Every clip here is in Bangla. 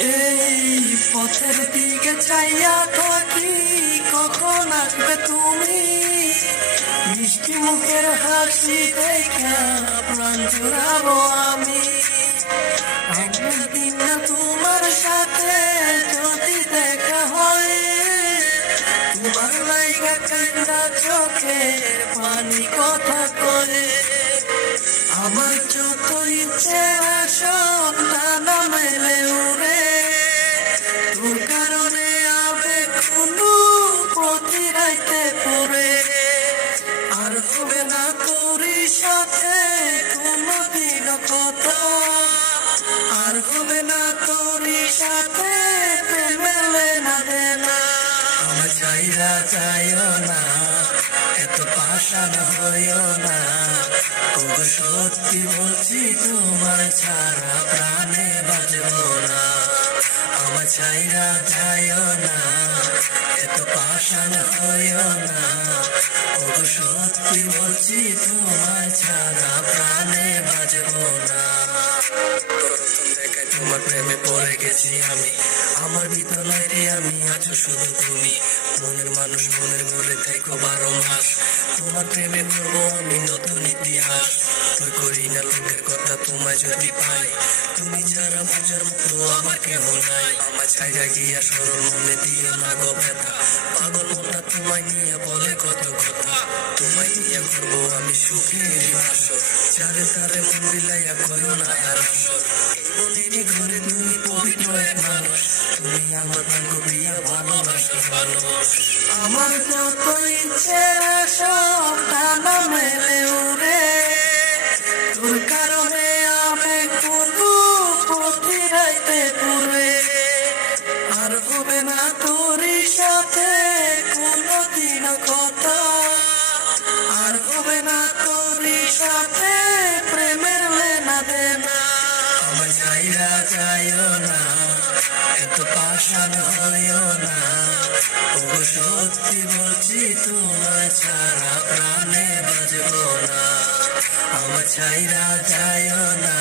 এই পথের দিকে চাইয়া থাকি, কখন আসবে তুমি? মিষ্টি মুখের হাসি দেখা প্রাণ জুড়াবো আমি। একদিন না তোমার সাথে যদি দেখা হয়, তোমার লাইগা কান্না চোখের পানি কথা করে। আমার যত ইচ্ছে সব নানা মেলে উড়ে, তোর কারণে আবেগ কোনো প্রতি রাইতে পড়ে। আর হবে না তোর সাথে কোনোদিন কথা, আর হবে না তোর সাথে মেলে না দেনা। আমার চাইরা চাইও না, এত পাষাণ হইও না। তবু সত্যি বলছি তোমার ছাড়া প্রাণে বাঁচব না। আমার চাইরা যাইও না, এত পাষাণ হইও না। তবু সত্যি বলছি তোমার ছাড়া প্রাণে বাঁচব না। তোমার প্রেমে পড়ে গেছি আমি, আমার ভিতর রে আমি আছো শুধু তুমি। মনের মানুষ মনের ঘরে থেকো 12 মাস, তোমার প্রেমে করবো আমি নতুন ইতিহাস। তুই করি না লোকের কথা তোমায় যদি পাই, তুমি ছাড়া বুঝার মতো আমার কেহ নাই। আমার ছাইরা গিয়া সরল মনে দিও না গো ব্যথা, পাগল মনটা তোমায় নিয়ে বলে কত কথা। তোমায় নিয়ে করবো আমি সুখের বাসর, চারে তারে মন বিলাইয়া করো না আর আসর। মনের ঘরে তুমি পবিত্র এক মানুষ, তুমি আমার ভাগ্য প্রিয়া ভালোবাসার মানুষ। আমার যত ইচ্ছে সব নানা মেলে উড়ে, তোর কারণে আবেগ কোনো প্রতি রাইতে পুরে। আর হবে না তোর সাথে কোনোদিন কথা, আর হবে না তোর সাথে প্রেমের লেনা দেনা। আমার চাইরা চাইও না, এত পাষাণ হইও না। তবু সত্যি বলছি তোমার ছাড়া প্রাণে বাঁচব না। আমার চাইরা যাইও না,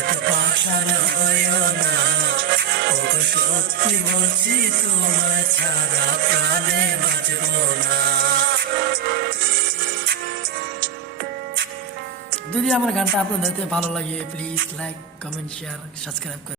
এত পাষাণ হইও না। তবু সত্যি বলছি তোমার ছাড়া প্রাণে বাঁচব না। যদি আমার গানটা আপনাদের ভালো লাগে, please like, comment, share, subscribe করুন।